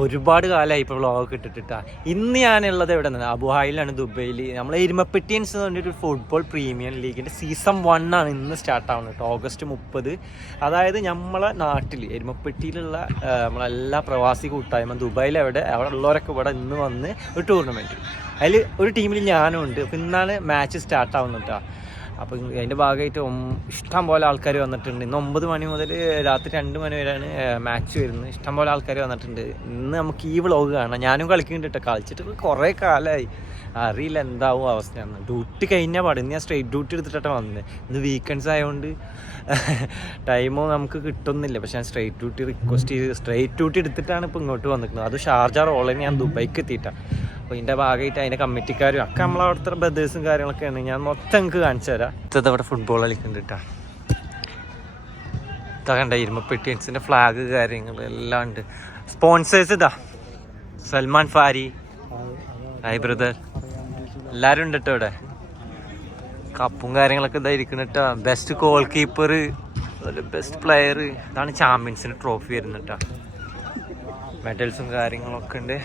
ഒരുപാട് കാലമായി ഇപ്പോൾ വ്ളോഗ് ഇട്ടിട്ടാ. ഇന്ന് ഞാനുള്ളത് എവിടെ നിന്ന് അബുഹായിലാണ്, ദുബൈയിൽ. നമ്മളെ എരുമപ്പെട്ടിയൻസ് എന്ന് പറഞ്ഞൊരു ഫുട്ബോൾ പ്രീമിയർ ലീഗിൻ്റെ സീസൺ 1 ആണ് ഇന്ന് സ്റ്റാർട്ട് ആവുന്നത് കേട്ടോ, August 30. അതായത് നമ്മളെ നാട്ടിൽ എരുമപ്പെട്ടിയിലുള്ള നമ്മളെല്ലാ പ്രവാസി കൂട്ടായ്മ ദുബൈയിൽ അവിടെ ഉള്ളവരൊക്കെ ഇവിടെ ഇന്ന് വന്ന് ഒരു ടൂർണമെൻറ്റ്, അതിൽ ഒരു ടീമിൽ ഞാനും ഉണ്ട്. അപ്പോൾ ഇന്നാണ് മാച്ച് സ്റ്റാർട്ട് ആവുന്നത് കേട്ടോ. അപ്പോൾ അതിൻ്റെ ഭാഗമായിട്ട് ഇഷ്ടം പോലെ ആൾക്കാർ വന്നിട്ടുണ്ട്. ഇന്ന് 9 മണി മുതൽ രാത്രി 2 മണി വരെയാണ് മാച്ച് വരുന്നത്. ഇഷ്ടം പോലെ ആൾക്കാർ വന്നിട്ടുണ്ട്. ഇന്ന് നമുക്ക് ഈ വ്ളോഗ് കാണാം. ഞാനും കളിക്കുന്നുണ്ട് കേട്ടോ. കളിച്ചിട്ട് കുറേ കാലമായി, അറിയില്ല എന്താവും അവസ്ഥയാണ്. ഡ്യൂട്ടി കഴിഞ്ഞാൽ പാടും. ഞാൻ സ്ട്രേറ്റ് ഡ്യൂട്ടി എടുത്തിട്ടാണ് വന്നത്. ഇന്ന് വീക്കെൻഡ്സ് ആയതുകൊണ്ട് ടൈമോ നമുക്ക് കിട്ടുന്നില്ല. പക്ഷേ ഞാൻ സ്ട്രേറ്റ് ഡ്യൂട്ടി റിക്വസ്റ്റ് ചെയ്ത് സ്ട്രേറ്റ് ഡ്യൂട്ടി എടുത്തിട്ടാണ് ഇപ്പോൾ ഇങ്ങോട്ട് വന്നിരിക്കുന്നത്. അത് ഷാർജ റോളിൽ ഞാൻ ദുബൈക്ക് എത്തിയിട്ടാണ്. അപ്പോൾ ഇതിൻ്റെ ഭാഗമായിട്ട് അതിൻ്റെ കമ്മിറ്റിക്കാരും ഒക്കെ നമ്മളവിടുത്തെ ബ്രദേഴ്സും കാര്യങ്ങളൊക്കെയാണ്. ഞാൻ മൊത്തം എനിക്ക് കാണിച്ചു തരാം. ഇവിടെ ഫുട്ബോൾ കളിക്കുന്നുണ്ട് കേട്ടോ. ഇതാ കണ്ട എരുമപ്പെട്ടിയൻസിൻ്റെ ഫ്ലാഗ് കാര്യങ്ങൾ എല്ലാം ഉണ്ട്. സ്പോൺസേഴ്സ് ഇതാ സൽമാൻ ഫാരി, ഹായ് ബ്രദർ, എല്ലാവരും ഉണ്ട് കേട്ടോ. ഇവിടെ കപ്പും കാര്യങ്ങളൊക്കെ ഇതായിരിക്കണം കേട്ടോ. Best goal keeper, best player, ഇതാണ് ചാമ്പ്യൻസിൻ്റെ ട്രോഫി വരുന്നത് കേട്ടോ. മെഡൽസും കാര്യങ്ങളൊക്കെ ഉണ്ട്.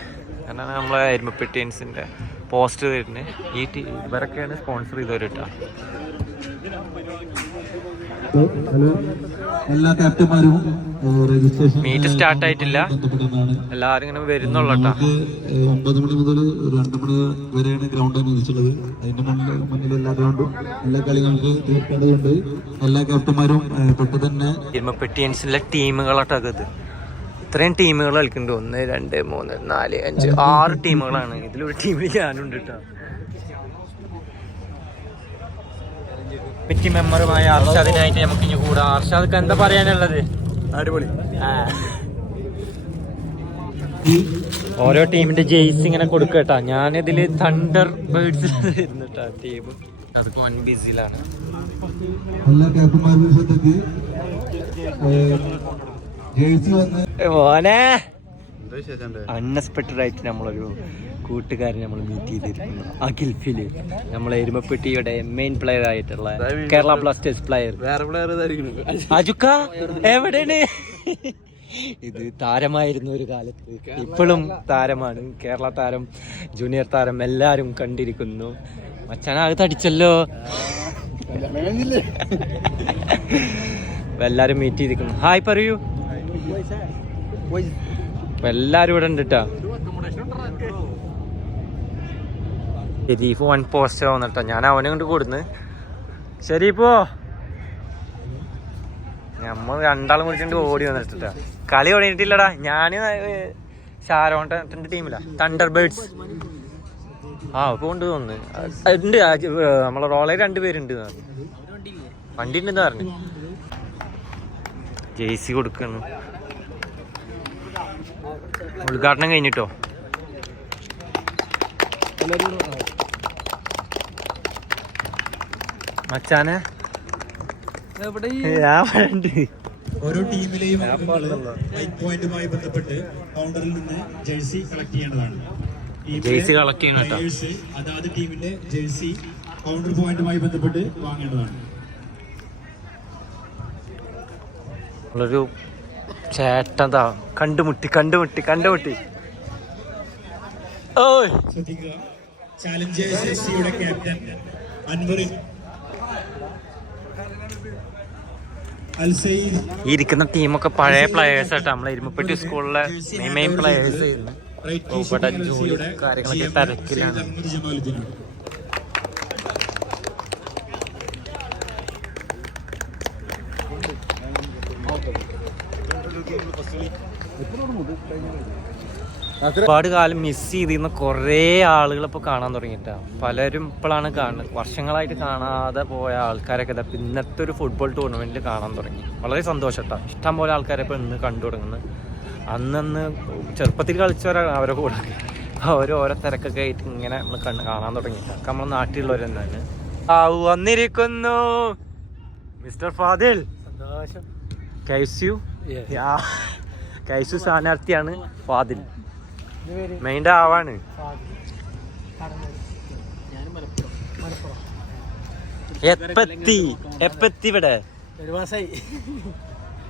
കാരണം നമ്മളെ എരുമപ്പെട്ടിയൻസിൻ്റെ പോസ്റ്റർ വരുന്നത് ഇവരൊക്കെയാണ് സ്പോൺസർ ചെയ്തവർ കേട്ടോ. മീറ്റ് സ്റ്റാർട്ട് ആയിട്ടില്ല, എല്ലാവരും ഇങ്ങനെ വരുന്നുള്ളൂ കേട്ടോ. 9 മണി മുതൽ 2 മണി വരെയാണ് ഗ്രൗണ്ട് അനുവദിച്ചുള്ളത്. അതിന്റെ മുന്നിൽ എല്ലാ ഗ്രൗണ്ടും എല്ലാ കളികൾക്ക് തീർക്കേണ്ടതുണ്ട്. എല്ലാ ക്യാപ്റ്റന്മാരും പെട്ടെന്ന് തന്നെ എരുമപ്പെട്ടിയൻസിലെ ടീമുകളാട്ടോ ഇത്. ഇത്രയും ടീമുകൾ കളിക്കുന്നുണ്ട്. 1, 2, 3, 4, 5, 6 ടീമുകളാണ്. ഇതിലൊരു ടീമിൽ ഞാനുണ്ട് കേട്ടോ. പിറ്റി മെമ്പറുമായ അർഷാദിനായിട്ട് നമുക്ക് ഇനി കൂടാം. അർഷാദ് എന്താ പറയാനുള്ളത്? അടിപൊളി. ഓരോ ടീമിന്റെ ജെയ്സി ഇങ്ങനെ കൊടുക്കട്ടാ. ഞാനിതില് തണ്ടർ ബേർഡ്സ് ഇരുന്നിട്ടാ ടീം. അതിപ്പോ 1BCയിലാണ്. എല്ലാ ക്യാപ്റ്റന്മാരും ശ്രദ്ധയ്ക്ക് മോനെ അൺഎക്സ്പെക്ടഡ് ആയിട്ട് നമ്മളൊരു കൂട്ടുകാരൻ നമ്മൾ മീറ്റ് ചെയ്തിരിക്കുന്നു. അഖിൽ ഫില്, നമ്മളെ എരുമപ്പെട്ടിയുടെ മെയിൻ പ്ലെയർ ആയിട്ടുള്ള കേരള ബ്ലാസ്റ്റേഴ്സ് പ്ലെയർ. അജുക്ക എവിടെയാണ്? ഇത് താരമായിരുന്നു ഒരു കാലത്ത്, ഇപ്പോഴും താരമാണ്. കേരള താരം, ജൂനിയർ താരം എല്ലാരും കണ്ടിരിക്കുന്നു. മച്ചാനകത്ത് അടിച്ചല്ലോ. എല്ലാരും മീറ്റ് ചെയ്തിരിക്കുന്നു. ഹായ് പറയൂ. എല്ലാരും ഇവിടെ ഉണ്ട് കേട്ടോ. ഷെരീഫ് 1 പോസ്റ്റർ വന്നിട്ടോ. ഞാൻ അവനെ കൊണ്ട് കൊടുന്ന്. ഷെരീഫോ, നമ്മൾ രണ്ടാളും വിളിച്ചിട്ട് ഓടി വന്നിട്ടാ. കളി തുടങ്ങിയിട്ടില്ലടാ. ഞാന് ഷാരോന്റെ ടീമിലാ, തണ്ടർ ബേർഡ്സ്. ഇപ്പൊ കൊണ്ട് തോന്നുന്നു ഉണ്ട്. നമ്മളെ റോളേ 2 പേരുണ്ട്. വണ്ടി ഉണ്ടെന്ന് പറഞ്ഞു. ജെയ്സി കൊടുക്കുന്നു. ഉദ്ഘാടനം കഴിഞ്ഞിട്ടോ. മച്ചാനെ ഓരോ ടീമിലെയും പോയിന്റുമായി ബന്ധപ്പെട്ട് കൗണ്ടറിൽ നിന്ന് ജേഴ്സി കളക്ട് ചെയ്യേണ്ടതാണ്. ജേഴ്സി കളക്ട് ചെയ്യണം കേട്ടോ. അതാത് ടീമിന്റെ ജേഴ്സി കൗണ്ടർ പോയിന്റുമായി ബന്ധപ്പെട്ട് വാങ്ങേണ്ടതാണ്. നമ്മളൊരു ചേട്ടന്താ കണ്ടുമുട്ടി. ശ്രദ്ധിക്കുക, ചാലഞ്ചേഴ്സ് എഫ്സിയുടെ ക്യാപ്റ്റൻ അൻവറിൻ ഈ ഇരിക്കുന്ന ടീമൊക്കെ പഴയ പ്ലെയേഴ്സ് ആട്ടോ. നമ്മളെ എരുമപ്പെട്ടി സ്കൂളിലെ മെയിൻ പ്ലെയേഴ്സ്. ഇവിടെ ജോലി കാര്യങ്ങളൊക്കെ തിരക്കിലാണ്. ഒരുപാട് കാലം മിസ് ചെയ്തിരുന്ന കുറേ ആളുകളിപ്പോൾ കാണാൻ തുടങ്ങിയിട്ടാ. പലരും ഇപ്പോഴാണ് കാണുന്നത്. വർഷങ്ങളായിട്ട് കാണാതെ പോയ ആൾക്കാരൊക്കെ ഇന്നത്തെ ഒരു ഫുട്ബോൾ ടൂർണമെന്റിൽ കാണാൻ തുടങ്ങി. വളരെ സന്തോഷം കേട്ടോ. ഇഷ്ടം പോലെ ആൾക്കാരെ ഇപ്പോൾ ഇന്ന് കണ്ടു തുടങ്ങുന്നത്. അന്നന്ന് ചെറുപ്പത്തിൽ കളിച്ചവരാണ് അവരെ കൂടെ. ഓരോ തിരക്കൊക്കെ ആയിട്ട് ഇങ്ങനെ നമ്മൾ കാണാൻ തുടങ്ങിയിട്ടാ. നമ്മളെ നാട്ടിലുള്ളവർ തന്നെയാണ്. വന്നിരിക്കുന്നു മിസ്റ്റർ ഫാദിൽ. സന്തോഷം. കൈസു സ്ഥാനാർത്ഥിയാണ് ഫാദിൽ. മെയിൻ്റെ ആവാണ്. എപ്പത്തി ഇവിടെ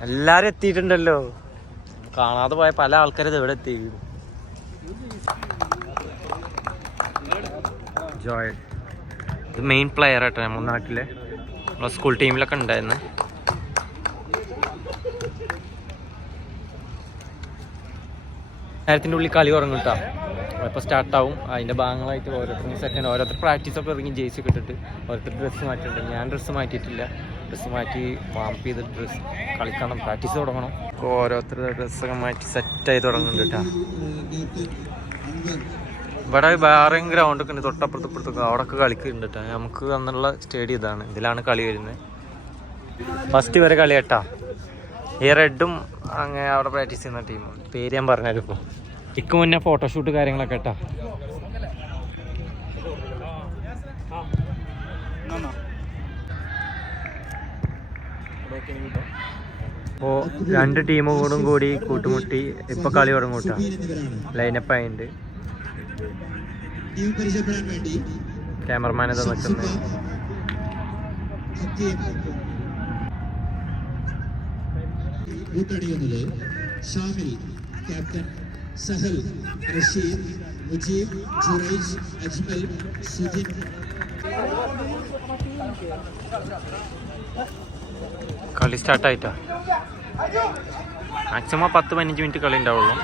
എല്ലാരും എത്തിയിട്ടുണ്ടല്ലോ. കാണാതെ പോയ പല ആൾക്കാരും ഇവിടെ എത്തി. ജോയ് ഇത് മെയിൻ പ്ലെയർ ആട്ടോ നമ്മുടെ നാട്ടിലെ, നമ്മളെ സ്കൂൾ ടീമിലൊക്കെ ഉണ്ടായിരുന്നു. നേരത്തിൻ്റെ ഉള്ളിൽ കളി തുടങ്ങും കേട്ടോ. ഇപ്പോൾ സ്റ്റാർട്ടാവും. അതിൻ്റെ ഭാഗങ്ങളായിട്ട് ഓരോരുത്തരും സെക്കൻഡ് ഓരോരുത്തർ പ്രാക്ടീസൊക്കെ ഇറങ്ങി ജേഴ്സി ഒക്കെ ഇട്ടിട്ട് ഓരോരുത്തർ ഡ്രസ്സ് മാറ്റിയിട്ടുണ്ട്. ഞാൻ ഡ്രസ്സ് മാറ്റിയിട്ടില്ല. ഡ്രസ്സ് മാറ്റി വാമ്പ് ചെയ്ത് ഡ്രസ്സ് കളിക്കണം, പ്രാക്ടീസ് തുടങ്ങണം. അപ്പോൾ ഓരോരുത്തരുടെ ഡ്രസ്സൊക്കെ മാറ്റി സെറ്റായി തുടങ്ങുന്നുണ്ട് കേട്ടോ. ഇവിടെ വേറെയും ഗ്രൗണ്ടൊക്കെ ഉണ്ട് തൊട്ടപ്പുറത്തപ്പുറത്തൊക്കെ, അവിടെയൊക്കെ കളിക്കുന്നുണ്ട് കേട്ടോ. നമുക്ക് വന്നുള്ള സ്റ്റേഡിയം ഇതാണ്, ഇതിലാണ് കളി വരുന്നത്. ഫസ്റ്റ് വരെ കളി കേട്ടാ. ഈ റെഡും അങ്ങനെ അവിടെ പ്രാക്ടീസ് ചെയ്യുന്ന ടീമാണ്. പേര് ഞാൻ പറഞ്ഞാലും ഇപ്പോൾ ഇക്ക് മുന്നേ ഫോട്ടോഷൂട്ട് കാര്യങ്ങളൊക്കെ കേട്ടാ. അപ്പോൾ രണ്ട് ടീമും കൂടി കൂട്ടുമുട്ടി ഇപ്പൊ കളി തുടങ്ങും കേട്ടോ. ലൈനപ്പ് ആയിട്ടുണ്ട്. ക്യാമറമാൻ ഇതാ നിൽക്കുന്നത്. കൂട്ടണിയുന്നത് ഷാമിൽ, ക്യാപ്റ്റൻ സഹൽ, റഷീദ്, മുജീബ്, ജുറൈജ്, അജ്മൽ, സുജിൻ. കളി സ്റ്റാർട്ടായിട്ടാ. മാക്സിമം 10-15 മിനിറ്റ് കളി ഉണ്ടാവുള്ളൂ.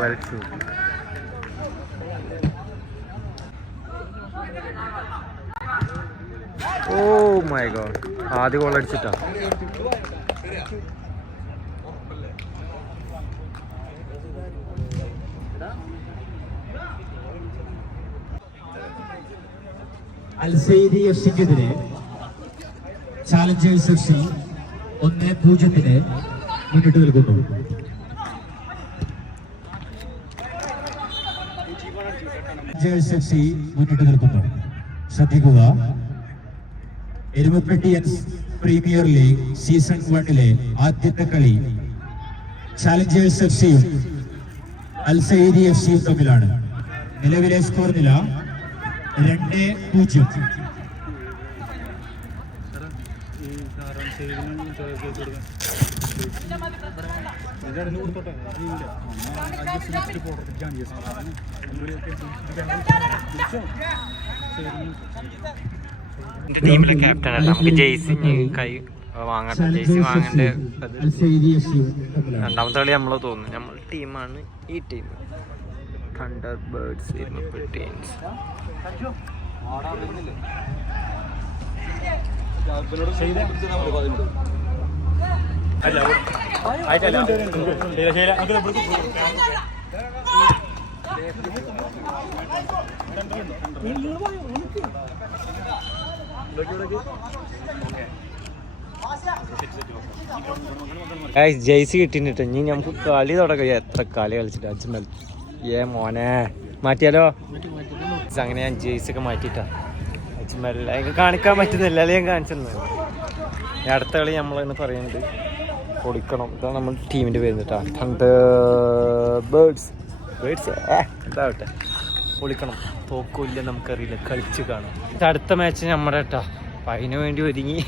Well true. Oh my god, ആദ്യ ഗോൾ അടിച്ചിട്ടാ. അൽസൈദി എഫ്സിക്കെതിരെ ചാലഞ്ചേഴ്സ് എഫ് സി 1-0 മുന്നിട്ട് നിൽക്കുന്നു. ചാലഞ്ചേഴ്സ് എഫ് സി മുന്നിട്ട് നിൽക്കുന്നു. ശ്രദ്ധിക്കുക, എരുമപ്പെട്ടിയൻസ് പ്രീമിയർ ലീഗ് സീസൺ 1 ആദ്യത്തെ കളി ചാലഞ്ചേഴ്സ് എഫ് സിയും അൽസൈദി എഫ് സിയും തമ്മിലാണ്. നിലവിലെ സ്കോർ നില 2-0. എന്റെ ടീമിലെ ക്യാപ്റ്റൻ അല്ല, നമുക്ക് ജേഴ്സി കൈ വാങ്ങട്ടെ. ജേഴ്സി വാങ്ങേണ്ട രണ്ടാമത്തെ കളി നമ്മള് തോന്നുന്നു. നമ്മളെ ടീമാണ് ഈ ടീം, തണ്ടർ ബേർഡ്സ് എരുമപ്പെട്ടിയൻസ്. ജേഴ്സി കിട്ടിയിട്ട് ഇനി നമുക്ക് കളി തുടക്കം. എത്ര കളി കളിച്ചിട്ട് അജ്മൽ മോനെ മാറ്റിയാലോ. അങ്ങനെ ഞാൻ ജേഴ്സി ഒക്കെ മാറ്റിയിട്ടാ. അജ്മൽ എനിക്ക് കാണിക്കാൻ പറ്റുന്നില്ല, അല്ലെങ്കിൽ ഞാൻ കാണിച്ചിരുന്നു. അടുത്ത കളി നമ്മളെന്ന് പറയുന്നത് പൊളിക്കണം. ഇതാണ് നമ്മൾ ടീമിൻ്റെ പേര് കേട്ടോ, തണ്ടർ ബേർഡ്സ്. ഇതാവട്ടെ, പൊളിക്കണം. തോക്കില്ല നമുക്കറിയില്ല, കളിച്ച് കാണാം. അടുത്ത മാച്ച് നമ്മുടെ കേട്ടോ. അപ്പം അതിനു വേണ്ടി ഒരുങ്ങി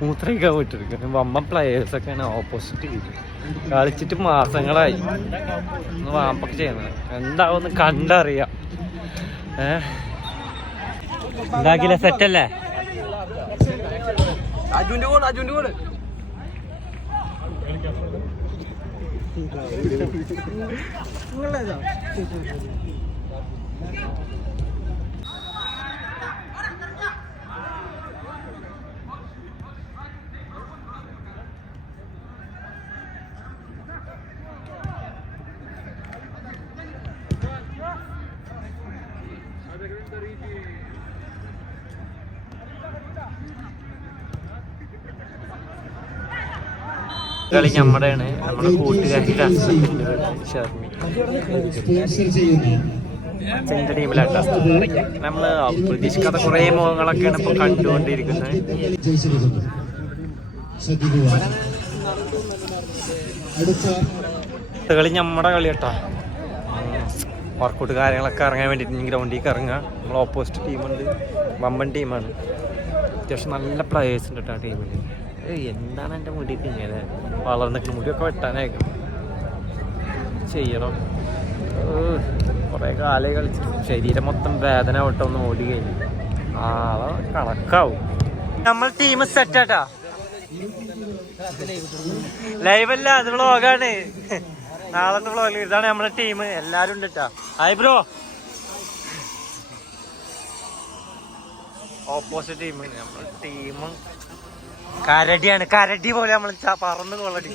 മൂത്രമൊക്കെ വിട്ടിരിക്കും. വമ്പൻ പ്ലെയേഴ്സൊക്കെയാണ് ഓപ്പോസിറ്റ് ചെയ്ത് കളിച്ചിട്ട് മാസങ്ങളായി. ഒന്ന് വാമ്പൊക്കെ ചെയ്യുന്നത് എന്താവും കണ്ടറിയാം. ഉണ്ടാക്കില്ല, സെറ്റല്ലേ? അജുന്റെ ഗോള് കളി നമ്മുടെയാണ്. നമ്മുടെ കൂട്ടുകാരി ഷർമി. സ്പോൺസർ ചെയ്യുന്നു അച്ഛൻ്റെ ടീമിലാട്ടോ. നമ്മൾ പ്രതീക്ഷിക്കാത്ത കുറേ മുഖങ്ങളൊക്കെയാണ് ഇപ്പോൾ കണ്ടുകൊണ്ടിരിക്കുന്നത്. കളി നമ്മുടെ കളി കേട്ടോ. വർക്കൗട്ട് കാര്യങ്ങളൊക്കെ ഇറങ്ങാൻ വേണ്ടിയിട്ട് ഗ്രൗണ്ടിലേക്ക് ഇറങ്ങുക. നമ്മൾ ഓപ്പോസിറ്റ് ടീമുണ്ട്, വമ്പൻ ടീമാണ്. അത്യാവശ്യം നല്ല പ്ലേയേഴ്സ് ഉണ്ട് കേട്ടോ ആ ടീമിൽ. എന്താണ് എൻ്റെ മുടിയൊക്കെ ഇങ്ങനെ വളർന്നിട്ട് മുടിയൊക്കെ വെട്ടാനായിരിക്കണം ചെയ്യണം. കുറേ കാലേ കളിച്ചു, ശരീരം മൊത്തം വേദന ആവട്ടെ ഒന്ന് ഓടി കഴിഞ്ഞു. ആളെ കണക്കാവും. നമ്മൾ ടീം സെറ്റാട്ടാ. ലൈവല്ല, അത് വ്ളോഗാണ്. നാളത്തെ വ്ളോഗിൽ ഇതാണ് നമ്മളെ ടീം. എല്ലാരും ഉണ്ട് കേട്ടാ. Hi bro. ഓപ്പോസിറ്റ് ടീം, നമ്മളെ ടീം കരടിയാണ്. കരടി പോലെ നമ്മൾ പറന്ന് കൊള്ളടി.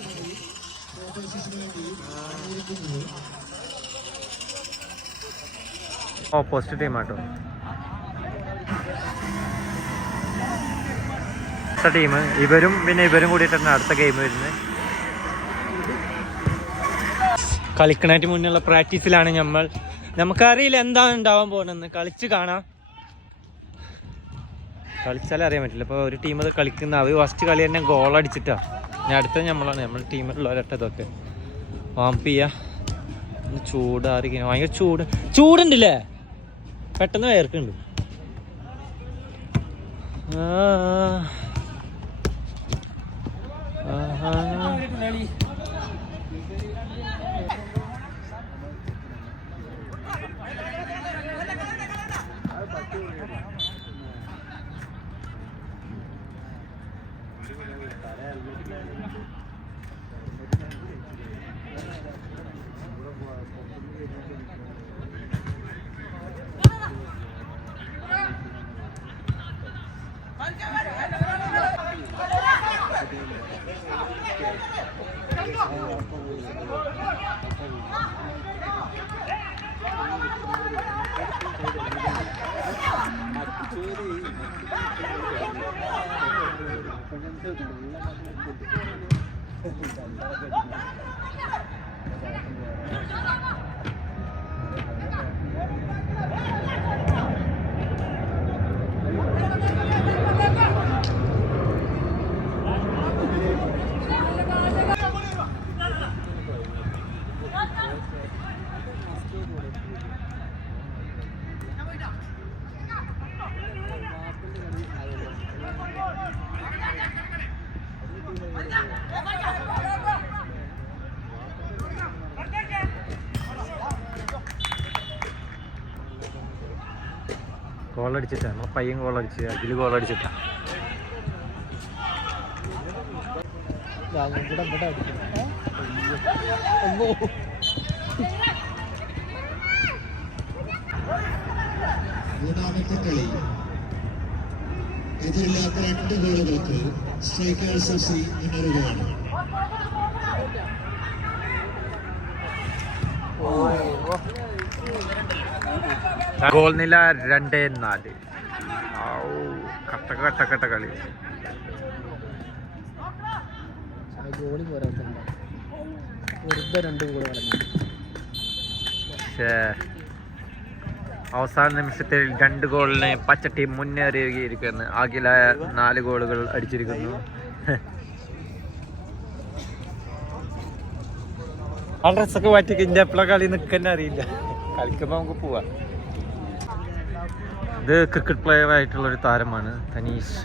Opposite ടീമാട്ടോ team. ഇവരും പിന്നെ ഇവരും കൂടിയിട്ടാണ് അടുത്ത ഗെയിം വരുന്നത്. കളിക്കണായിട്ട് മുന്നുള്ള പ്രാക്ടീസിലാണ് നമ്മൾ. നമുക്കറിയില്ല എന്താണ് ഉണ്ടാവാൻ പോകുന്നതെന്ന്. കളിച്ച് കാണാം, കളിച്ചാലേ അറിയാൻ പറ്റില്ല. ഇപ്പോൾ ഒരു ടീം അത് കളിക്കുന്ന അവർ ഫസ്റ്റ് കളി തന്നെ ഗോൾ അടിച്ചിട്ടാ. ഞാൻ അടുത്ത നമ്മളാണ്, നമ്മൾ ടീമിലുള്ളവരട്ടെ ഇതൊക്കെ വാമ്പ് ചെയ്യാ. ചൂടാറിങ്ങനെ ഭയങ്കര ചൂടുണ്ടല്ലേ, പെട്ടെന്ന് വേർക്കുണ്ട്. ഗോളടിച്ചിട്ടാ നമ്മളെ പയ്യൻ ഗോളടിച്ച്, അതിൽ ഗോളടിച്ചിട്ടാ. മൂന്നാമത്തെ കളി എതിരില്ലാത്ത 2 ഗോളുകൾക്ക് സ്ട്രൈക്കേഴ്സ് എഫ്സി മുന്നേറുകയാണ്. ഗോൾ നില 2-4. കട്ട കളി. അവസാന നിമിഷത്തിൽ 2 ഗോളിന് പച്ച ടീം മുന്നേറിയിരിക്കുന്നു. ആകില 4 ഗോളുകൾ അടിച്ചിരിക്കുന്നു. ആ ഡ്രസ്സൊക്കെ മാറ്റി കഴിഞ്ഞ എപ്പോഴാ കളി നിൽക്കാൻ അറിയില്ല. കളിക്കുമ്പോൾ നമുക്ക് പോവാം. ഇത് ക്രിക്കറ്റ് പ്ലെയർ ആയിട്ടുള്ളൊരു താരമാണ് തനീഷ്.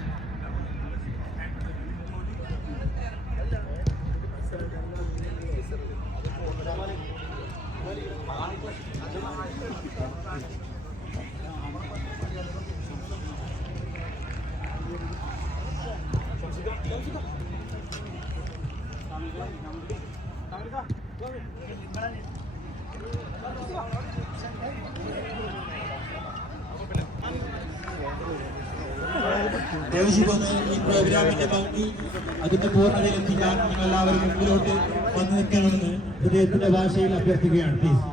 ഈ പ്രോഗ്രാമിന്റെ ഭംഗി അതിന്റെ പൂർണ്ണതയിലെത്തിക്കാൻ നിങ്ങൾ എല്ലാവരും മുമ്പിലോട്ട് വന്നു നിൽക്കണമെന്ന് ഹൃദയത്തിന്റെ ഭാഷയിൽ അഭ്യർത്ഥിക്കുകയാണ്. പ്ലീസ്.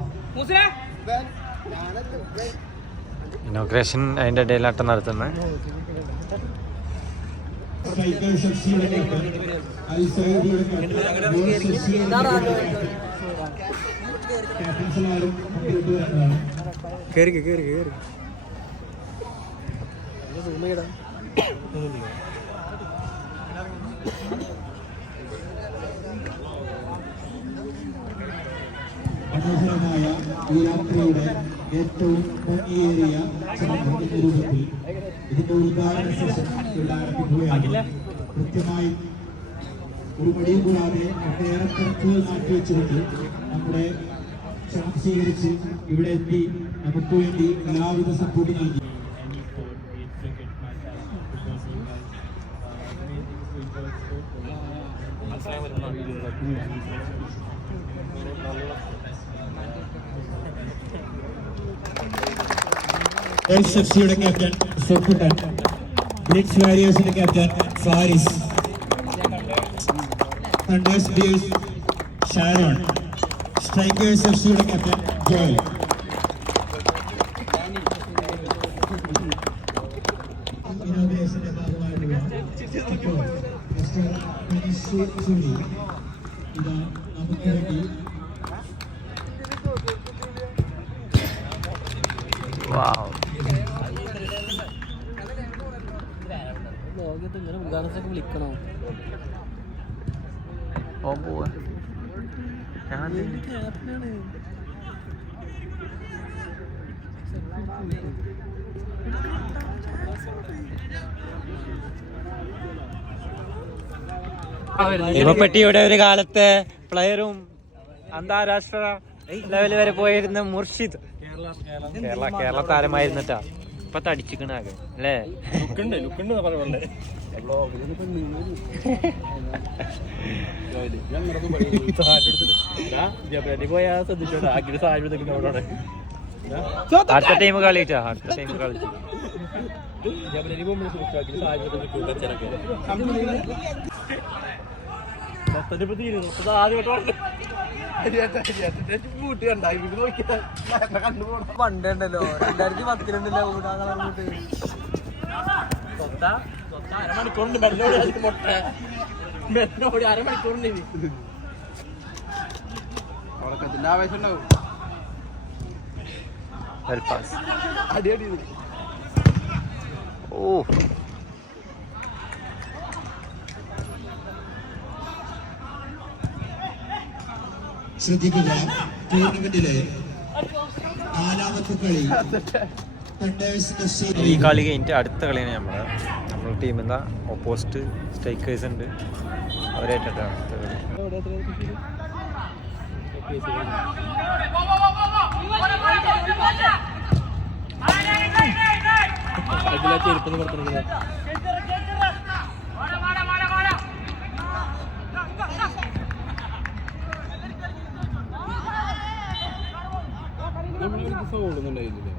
ഇനോഗ്രേഷൻ അതിന്റെ ഇടയിലാട്ടം നടത്തുന്നത്. ക്യാപ്റ്റൻസ് എല്ലാവരും മുന്നോട്ട് വരുന്നതാണ്. മനോഹരമായ ഈ യാത്രയുടെ ഏറ്റവും ഭംഗിയേറിയ ചടങ്ങ് എന്ന രൂപത്തിൽ ഇതിന്റെ ഉദ്ഘാടന സെഷൻ ഇവിടെ ആരംഭിക്കുകയാണ്. കൃത്യമായി ഒരു മടിയും കൂടാതെ ഒട്ടേറെ തിരക്കുകൾ മാറ്റിവെച്ചുകൊണ്ട് നമ്മുടെ ക്ഷണം സ്വീകരിച്ച് ഇവിടെ എത്തി നമുക്ക് വേണ്ടി എല്ലാവിധ സപ്പോർട്ട് നൽകി. എഫ്സിയുടെ ക്യാപ്റ്റൻ സെക്കുട്ടൻ, ബ്ലിറ്റ്സ് വാരിയേഴ്സിന്റെ captain Faris, thunders bears Sharon, strikers എഫ്സിയുടെ ക്യാപ്റ്റൻ ജോയൽ. ഇനോഗ്രേഷന്റെ ഭാഗമായിട്ടുള്ള ഇപ്പോൾ മിസ്റ്റർ മനീഷ് സൂരി ഇതാ നമുക്ക് വേണ്ടി ലോകത്ത് ഇങ്ങനെ ഉദാഹരണത്തിനൊക്കെ വിളിക്കണോ? എരുമപ്പെട്ടിയുടെ ഒരു കാലത്തെ പ്ലെയറും അന്താരാഷ്ട്ര ലെവല് വരെ പോയിരുന്ന മുർഷിദ് കേരള താരമായിരുന്നിട്ടാ ഇപ്പൊ തടിച്ചിക്കണാകെ അല്ലേ? അടുത്ത ടൈം കളിച്ചാ അടുത്ത ടൈം കളിച്ചു പണ്ടുണ്ടല്ലോ 2010 അരമണിക്കൂറുണ്ട് അരമണിക്കൂറുണ്ട് ഉറക്കത്തിന്റെ ആവേശം ഉണ്ടാവും. അടി ഓ ശ്രദ്ധിക്കുക, ടൂർണമെന്റിലെ 4ാമത്തെ കളി ഈ കളി കഴിഞ്ഞിട്ട് അടുത്ത കളിയാണ് നമ്മുടെ ടീം എന്താ ഓപ്പോസിറ്റ് സ്ട്രൈക്കേഴ്സ് ഉണ്ട്, അവരായിട്ടാണ് അടുത്ത കളി. ചെരുപ്പ് പുറത്തിറങ്ങുന്നത് ഓടുന്നുണ്ടായിരുന്നില്ലേ?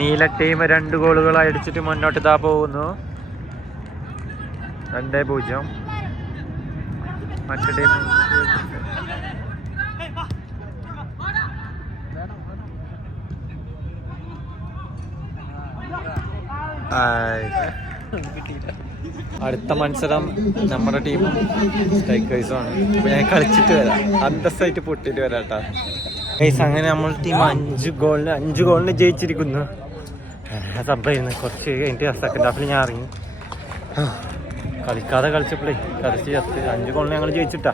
നീല ടീം 2 ഗോളുകൾ അടിച്ചിട്ട് മുന്നോട്ട് ഇതാ പോകുന്നു. 2-0. മറ്റു ടീം അടുത്ത മത്സരം നമ്മുടെ ടീമും സ്ട്രൈക്കേഴ്സുമാണ്. അപ്പൊ ഞാൻ കളിച്ചിട്ട് വരാം, അന്തസ്സായിട്ട് പൊട്ടിട്ട് വരാം കേട്ടാ. അങ്ങനെ നമ്മൾ ടീം 5 ഗോളിന് ജയിച്ചിരിക്കുന്നു. സബ്ബായിരുന്നു. കുറച്ച് കഴിഞ്ഞിട്ട് സെക്കൻഡ് ഹാഫിൽ ഞാൻ ഇറങ്ങി. കളിക്കാതെ കളിച്ചപ്പോഴേ കളിച്ച് 5 ഗോളിന് ഞങ്ങൾ ജയിച്ചിട്ടാ.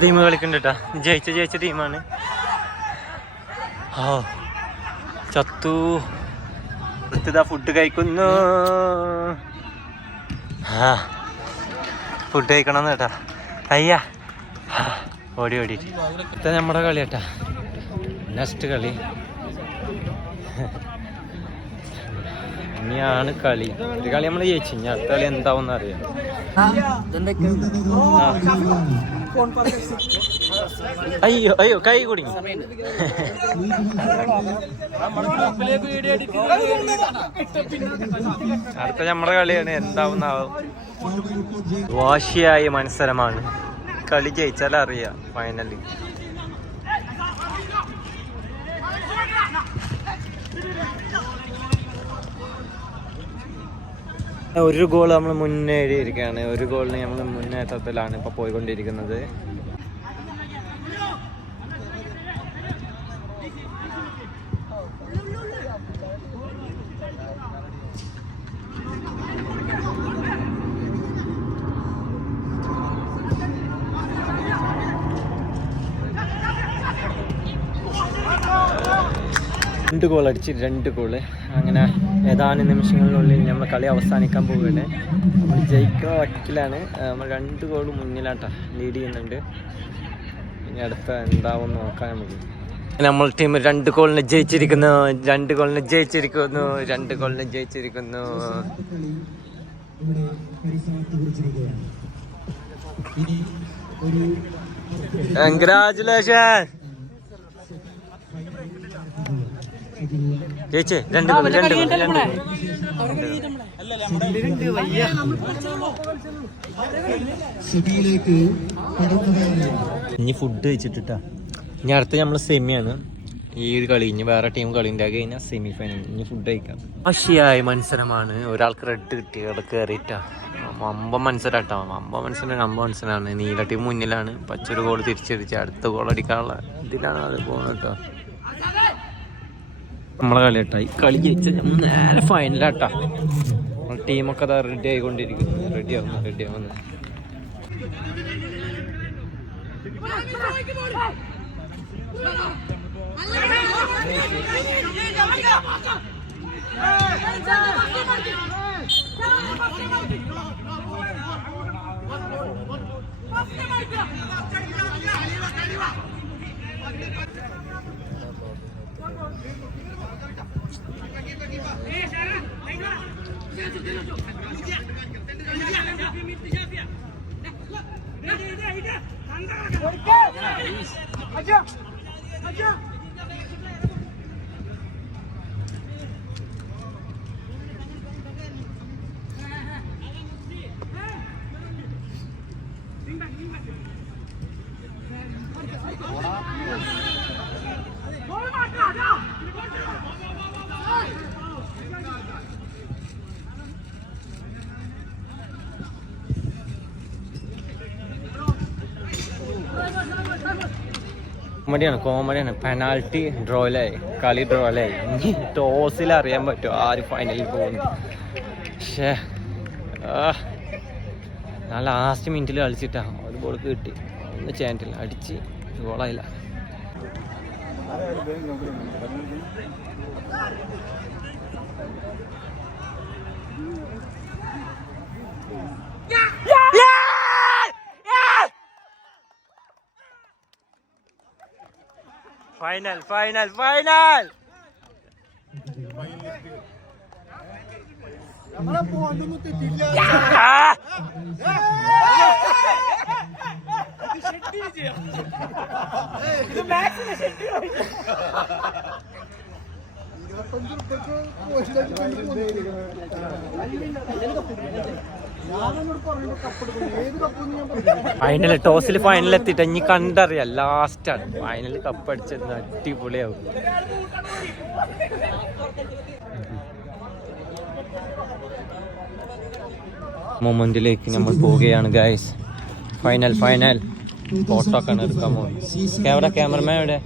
ടീം കളിക്കുന്നുണ്ട് കേട്ടാ. ജയിച്ച ടീമാണ്. ഓ ചത്തു. ഇതാ ഫുഡ് കഴിക്കുന്നു. ഫുഡ് കഴിക്കണം കേട്ടാ. അയ്യാ ഓടി ഇത്ത നമ്മുടെ കളി കേട്ടാ. നെക്സ്റ്റ് കളി ഇനിയാണ് കളി. ഒരു കളി നമ്മൾ ജയിച്ചു. ഇനി അടുത്ത കളി എന്താവും അറിയാം. അയ്യോ അയ്യോ കൈ കുടുങ്ങി. അടുത്ത നമ്മുടെ കളിയാണ്, എന്താവുന്നാവും. വാശിയായ മത്സരമാണ്. കളി ജയിച്ചാൽ അറിയാം ഫൈനലി. ഒരു ഗോൾ നമ്മൾ മുന്നേറിയിരിക്കുകയാണ്. ഒരു ഗോളിന് നമ്മൾ മുന്നേറ്റത്തിലാണ് ഇപ്പോൾ പോയിക്കൊണ്ടിരിക്കുന്നത്. രണ്ട് ഗോൾ അടിച്ച് 2 ഗോള്. അങ്ങനെ ഏതാനും നിമിഷങ്ങളിനുള്ളിൽ നമ്മൾ കളി അവസാനിക്കാൻ പോവുകയാണ്. നമ്മൾ ജയിക്കുന്ന വക്കിലാണ്. നമ്മൾ 2 ഗോൾ മുന്നിലാട്ടാ ലീഡ് ചെയ്യുന്നുണ്ട്. ഇനി അടുത്ത എന്താവും നോക്കാൻ നമുക്ക്. നമ്മൾ ടീം 2 ഗോളിന് ജയിച്ചിരിക്കുന്നു. 2 ഗോളിന് ജയിച്ചിരിക്കുന്നു. 2 ഗോളിന് ജയിച്ചിരിക്കുന്നു. കൺഗ്രാജുലേഷൻ ചേച്ചി. 2 ഗോൾ ഇനി ഫുഡ് കഴിച്ചിട്ടാ. ഇനി അടുത്ത് നമ്മൾ സെമിയാണ്. ഈ ഒരു കളി ഇനി വേറെ ടീം കളി ഉണ്ടാക്കി കഴിഞ്ഞാൽ സെമി ഫൈനൽ. ഇനി ഫുഡ് കഴിക്കാം. വാശിയായ മത്സരമാണ്. ഒരാൾക്ക് റെഡ് കിട്ടി, അവിടെ കയറിയിട്ടാ. വമ്പ മത്സരാട്ടോ. വമ്പ മത്സരമാണ്. നീല ടീം മുന്നിലാണ്. പച്ചൊരു ഗോൾ തിരിച്ചടിച്ച് അടുത്ത ഗോൾ അടിക്കാനുള്ള ഇതിലാണ് അത് പോകുന്നത് കേട്ടോ. നമ്മളെ കളി കേട്ടാ. ഈ കളി ജയിച്ച നേരെ ഫൈനലാട്ടാ. ടീമൊക്കെ അതാ റെഡി ആയിക്കൊണ്ടിരിക്കുന്നു. റെഡിയാവുന്നു. കോമഡിയാണ്. പെനാൽറ്റി ഡ്രോയിലായി. കളി ഡ്രോയിലായി. ഇനി ടോസിൽ അറിയാൻ പറ്റുമോ ആര് ഫൈനലിൽ പോകുന്നു. പക്ഷേ ഞാൻ ലാസ്റ്റ് മിനിറ്റിൽ കളിച്ചിട്ടാ ഒരു ബോൾ കിട്ടി. ഒന്ന് ചാൻറ്റില്ല, അടിച്ച് ഗോളായില്ല. ഫൈനൽ ഫൈനൽ ടോസിൽ ഫൈനൽ എത്തിയിട്ട് ഇനി കണ്ടറിയാം. ലാസ്റ്റാണ് ഫൈനൽ കപ്പടിച്ചത്. അടിപൊളിയാവും. മൊമെന്റിലേക്ക് നമ്മൾ പോവുകയാണ് ഗൈസ്. ഫൈനൽ ഫോട്ടോ ഒക്കെ എടുക്കാൻ പോകും. ക്യാമറമാൻ എവിടെ?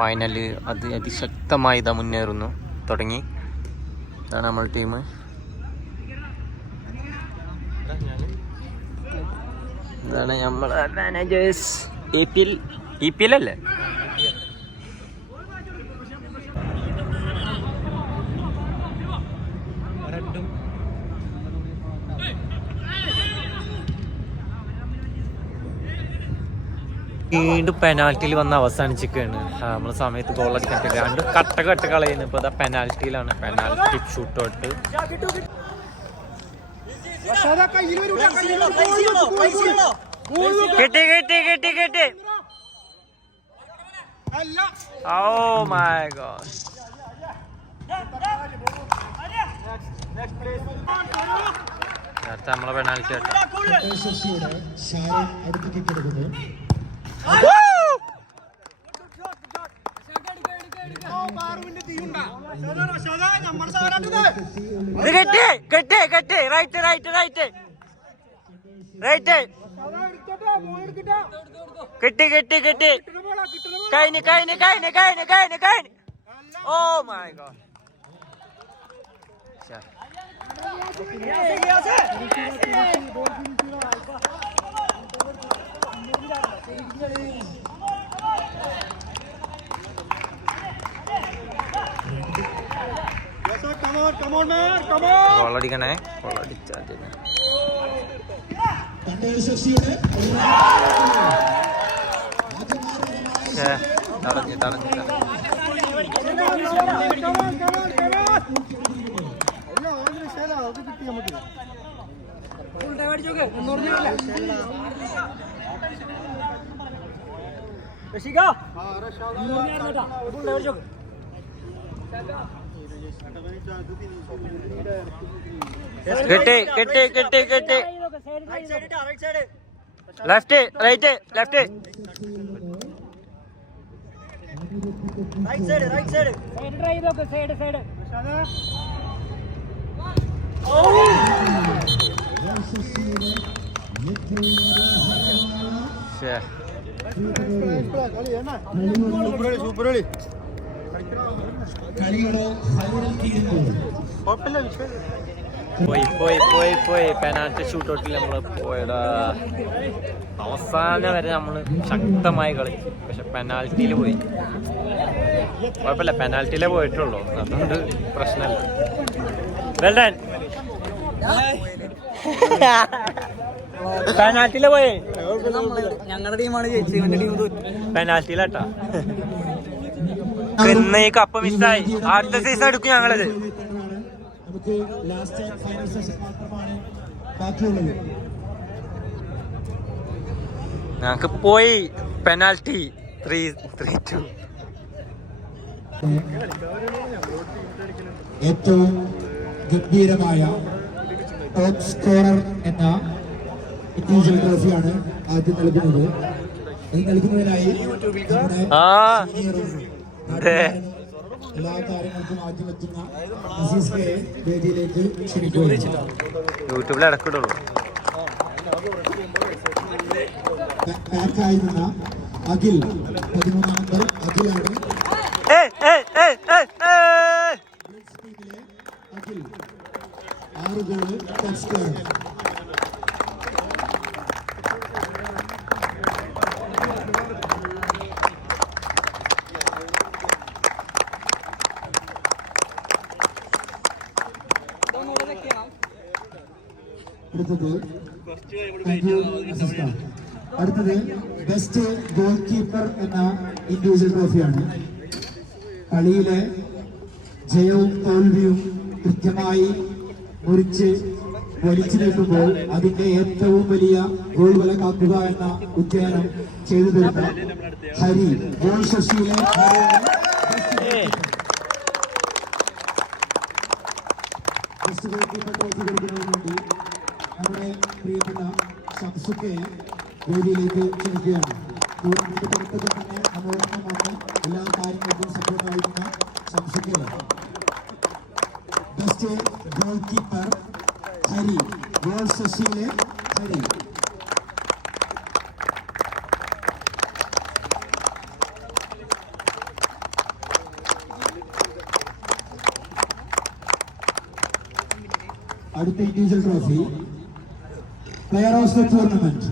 ഫൈനല് അതിശക്തമായി ഇതാ മുന്നേറുന്നു. തുടങ്ങി. ഇതാണ് നമ്മൾ ടീം. ഇതാണ് നമ്മളെ മാനേജേഴ്സ്. EPL അല്ലേ? വീണ്ടും പെനാൽറ്റിയിൽ വന്ന് അവസാനിച്ചിരിക്കുകയാണ്. നമ്മളെ സമയത്ത് ഗോൾ അടിക്കാൻ 2 കട്ട കളയുന്നു. ഇപ്പോൾ പെനാൽറ്റിയിലാണ്. Penalty shoot out. കിട്ടി കിട്ടി കിട്ടി കിട്ടി. Oh my god. നേരത്തെ നമ്മളെ പെനാൽറ്റി കേട്ടോ. ഷാരൻ അടുത്തേക്ക് കിടക്കുന്നു. ഇത് കെട്ടി കെട്ടി കെട്ടി. Right right right right. കിട്ടി കിട്ടി കിട്ടി. കഴിഞ്ഞു കഴിഞ്ഞു കഴിഞ്ഞു കഴിഞ്ഞു കഴിഞ്ഞു കഴിഞ്ഞു. ഓ മൈ ഗോഡ്. ഗോളടിക്കണേ. ഗോളടിച്ചാൽ തടഞ്ഞു തടഞ്ഞു. കിട്ടി കിട്ടി കിട്ടി കിട്ടി. Left right left. പോയി പോയി പോയി പോയി. പെനാൽറ്റി ഷൂട്ടൗട്ടിൽ നമ്മള് പോയടാ. അവസാനം വരെ നമ്മള് ശക്തമായി കളിച്ചു, പക്ഷെ പെനാൽറ്റിയിൽ പോയി. കുഴപ്പമില്ല, പെനാൽറ്റിയിലേ പോയിട്ടുള്ളൂ, അതുകൊണ്ട് പ്രശ്നമില്ല. Well done. പെനാൽറ്റിയിലെ പോയി. ഞങ്ങളുടെ ടീമാണ് ജയിച്ചത്. പെനാൽറ്റിയിലാട്ടാ. ഇന്ന് ഈ കപ്പ് മിസ്സായി. അടുത്ത സീസൺ എടുക്കും ഞങ്ങളത്. ഞങ്ങക്ക് പോയി പെനാൽറ്റി 3-2. ഏറ്റവും ഗംഭീരമായ ടോപ്പ് സ്കോറർ എന്ന ഇൻഡിവിജ്വൽ ട്രോഫിയാണ് ആദ്യം നൽകുന്നത്. ഇത് നൽകുന്നതിനായി എല്ലാ കാര്യങ്ങൾക്കും ആദ്യം എത്തുന്ന വേദിയിലേക്ക് ക്ഷണിക്കുകയാണ്. യൂട്യൂബിൽ ഇടക്കിടുള്ളൂ. പാക്കായി നിന്ന അഖിൽ 13 നമ്പർ അഖിലാണ്. Akhil 6 goal top scorer. അടുത്തത് ബെസ്റ്റ് ഗോൾ കീപ്പർ എന്ന ഇൻഡിവിജ്വൽ ട്രോഫിയാണ്. കളിയിലെ ജയവും തോൽവിയും കൃത്യമായി മുറിച്ച് വലിച്ചു നീട്ടുമ്പോൾ അതിന്റെ ഏറ്റവും വലിയ ഗോൾ വല കാക്കുക എന്ന ഉദ്യാനം ചെയ്തു തരുന്ന ഹരി ഗോൾ ശശിയിലെ ബെസ്റ്റ് ഗോൾ കീപ്പർ ട്രോഫി കൊടുക്കുന്നതിന് വേണ്ടി നമ്മുടെ പ്രിയപ്പെട്ട ഷംസുക്കെ വേദിയിലേക്ക് ക്ഷണിക്കുകയാണ്. ടൂർണമെന്റ് പുറത്തുകൊണ്ട് തന്നെ നമ്മോടൊപ്പം വന്ന് എല്ലാ കാര്യങ്ങൾക്കും സപ്പോർട്ടായിരുന്ന ഷംസുക്കെ. Best goalkeeper Hari goal ശശിയിലെ ഹരി. അടുത്ത individual trophy player of the tournament.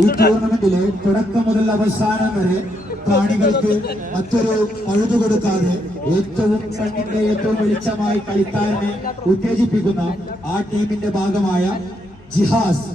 ഈ ടൂർണമെന്റിലെ തുടക്കം മുതൽ അവസാനം വരെ കാണികൾക്ക് മറ്റൊരു പഴുതു കൊടുക്കാതെ ഏറ്റവും കണ്ണിന്റെ ഏറ്റവും വെളിച്ചമായി കളിക്കാരനെ ഉത്തേജിപ്പിക്കുന്ന ആ ടീമിന്റെ ഭാഗമായ ജിഹാസ്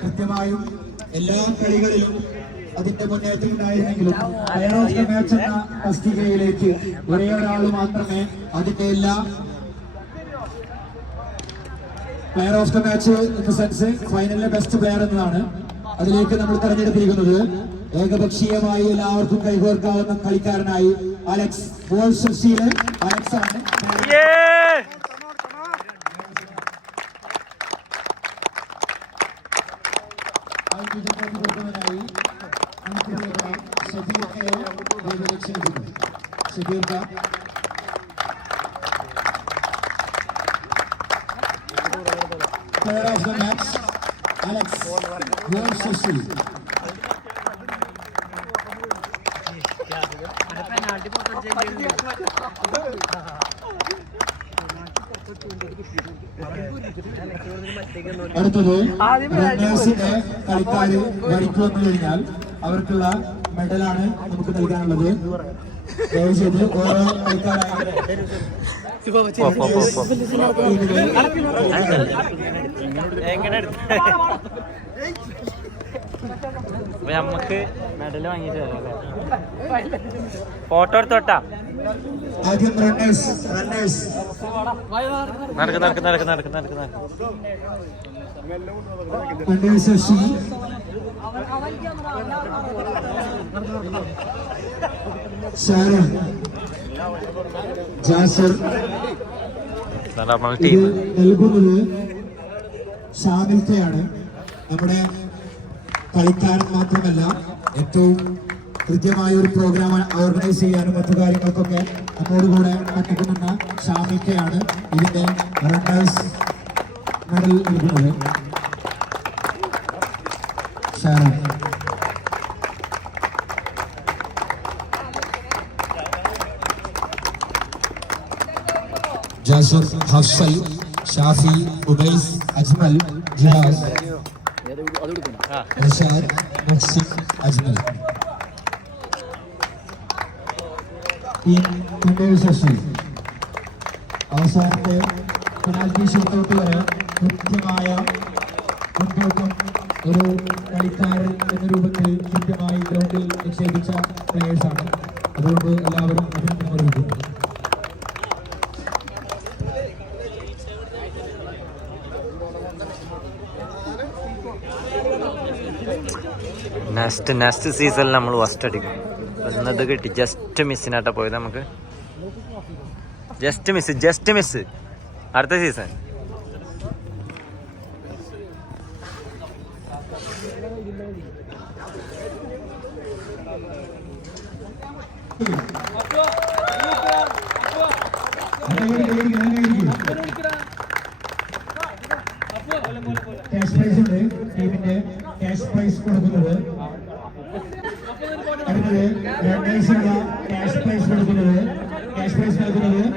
കൃത്യമായും എല്ലാ കളികളിലും അതിന്റെ മുന്നേറ്റം ഉണ്ടായിരുന്നെങ്കിലും പ്ലെയർ ഓഫ് ദ മാച്ച് എന്ന തസ്തികയിലേക്ക് ഒരേ ഒരാൾ മാത്രമേ അതിന്റെ എല്ലാ player of the match in the sense ഫൈനലിലെ ബെസ്റ്റ് പ്ലെയർ എന്നതാണ്. അതിലേക്ക് നമ്മൾ തെരഞ്ഞെടുത്തിരിക്കുന്നത് ഏകപക്ഷീയമായി എല്ലാവർക്കും കൈകോർക്കാവുന്ന കളിക്കാരനായി അലക്സ് ബോൾഷീലെ അലക്സ് ആണ്. Player of the match, Alex Bolshevsky. അടുത്തത് റണ്ണേഴ്സിന്റെ കളിക്കാര് വരിക്ക് വന്നു കഴിഞ്ഞാൽ അവർക്കുള്ള മെഡലാണ് നമുക്ക് നൽകാനുള്ളത്. ദയവ് ചെയ്ത് ഓരോ കളിക്കാരായ നമുക്ക് മെഡൽ വാങ്ങിയിട്ട് ഫോട്ടോ എടുത്തോട്ടാ. ആദ്യം റണ്ണേഴ്സ് നടക്ക് ശശി, ഷാരൻ, ജാസർ. ടീം നൽകുന്നത് ഷാമിൽക്കയാണ്. നമ്മുടെ കളിക്കാരൻ മാത്രമല്ല, ഏറ്റവും കൃത്യമായ ഒരു പ്രോഗ്രാം ഓർഗനൈസ് ചെയ്യാനും മറ്റു കാര്യങ്ങൾക്കൊക്കെ നമ്മോടുകൂടെ പറ്റിക്കുന്ന ഷാമിൽക്കയാണ് ഇതിന്റെ റണ്ണേഴ്സ് മെഡൽ നൽകുന്നത്. ഷാരൻ, ജാസർ, ഹഫ്സൽ, ഷാഫി, ഉബൈസ്, അജ്മൽ, ജിഹാസ്, റഷാദ്, മുഹ്സിൻ, അജ്മൽ. ശശി അവസാനത്തെ പെനാൽറ്റി ഷൂട്ടൗട്ട് വരെ കൃത്യമായ മുൻതൂക്കം ഒരു കളിക്കാരൻ എന്ന രൂപത്തിൽ കൃത്യമായി ഗ്രൗണ്ടിൽ നിക്ഷേപിച്ച പ്ലേയേഴ്സാണ്. അതുകൊണ്ട് എല്ലാവരും അഭിനന്ദനം അറിയിക്കുന്നു. നെക്സ്റ്റ് സീസണിൽ നമ്മൾ ഫസ്റ്റ് അടിക്കും. ഇന്നത് കിട്ടി, ജസ്റ്റ് മിസ്സിനാട്ടാ പോയത്. നമുക്ക് ജസ്റ്റ് മിസ് അടുത്ത സീസൺ. ക്യാഷ് പ്രൈസ് ഉണ്ട്. ടീമിന്റെ ക്യാഷ് പ്രൈസ് കൊടുക്കുന്നത് അടുത്തത് റണ്ണേഴ്സിനുള്ള ക്യാഷ് പ്രൈസ് നൽകുന്നത്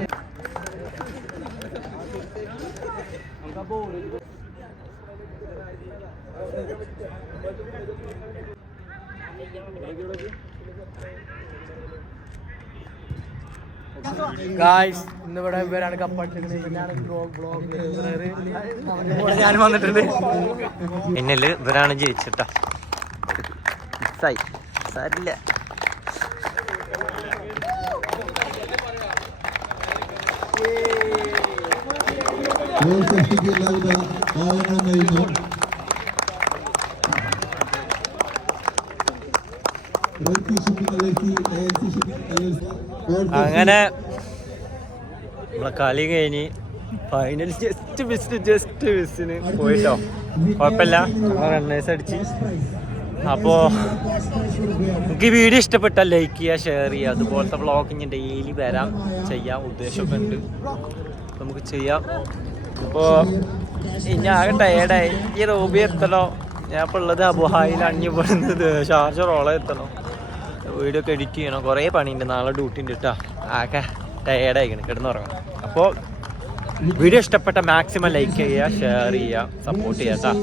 ഗായ്സ്, ഇന്നിവിടെ ഇവരാണ് കപ്പടിച്ചിരിക്കുന്നത്. ഞാൻ വന്നിട്ടുണ്ട്. പിന്നില് ഇവരാണ് ജയിച്ചിട്ടാ. സാരില്ല. എല്ലാവിധ ഭാവങ്ങളും നേരുന്നു. അങ്ങനെ നമ്മളെ കളി കഴിഞ്ഞ് ഫൈനൽ ജസ്റ്റ് മിസ്സിന് പോയിട്ടോ. കുഴപ്പമില്ല, റണ്ണേഴ്സ് അടിച്ച്. അപ്പോൾ എനിക്ക് വീഡിയോ ഇഷ്ടപ്പെട്ടാൽ ലൈക്ക് ചെയ്യുക, ഷെയർ ചെയ്യുക. അതുപോലത്തെ വ്ളോഗ് ഞാൻ ഡെയിലി വരാൻ ചെയ്യാൻ ഉദ്ദേശമൊക്കെ ഉണ്ട്. നമുക്ക് ചെയ്യാം. ഇപ്പോൾ ഞാൻ ആകെ ടയേർഡായി. ഈ റൂബി എത്തണോ? ഞാൻ ഇപ്പോൾ ഉള്ളത് അബുഹായിൽ അഞ്ഞുപെടുന്നത് ഷാർജറോളം എത്തണം. വീഡിയോ ഒക്കെ എഡിറ്റ് ചെയ്യണം, കുറേ പണിയുണ്ട്, നാളെ ഡ്യൂട്ടി ഉണ്ട് കേട്ടോ. ആകെ ടയേർഡായിക്കണം, കിടന്നുറങ്ങണം. അപ്പോൾ വീഡിയോ ഇഷ്ടപ്പെട്ട മാക്സിമം ലൈക്ക് ചെയ്യുക, ഷെയർ ചെയ്യുക, സപ്പോർട്ട് ചെയ്യുക കേട്ടോ.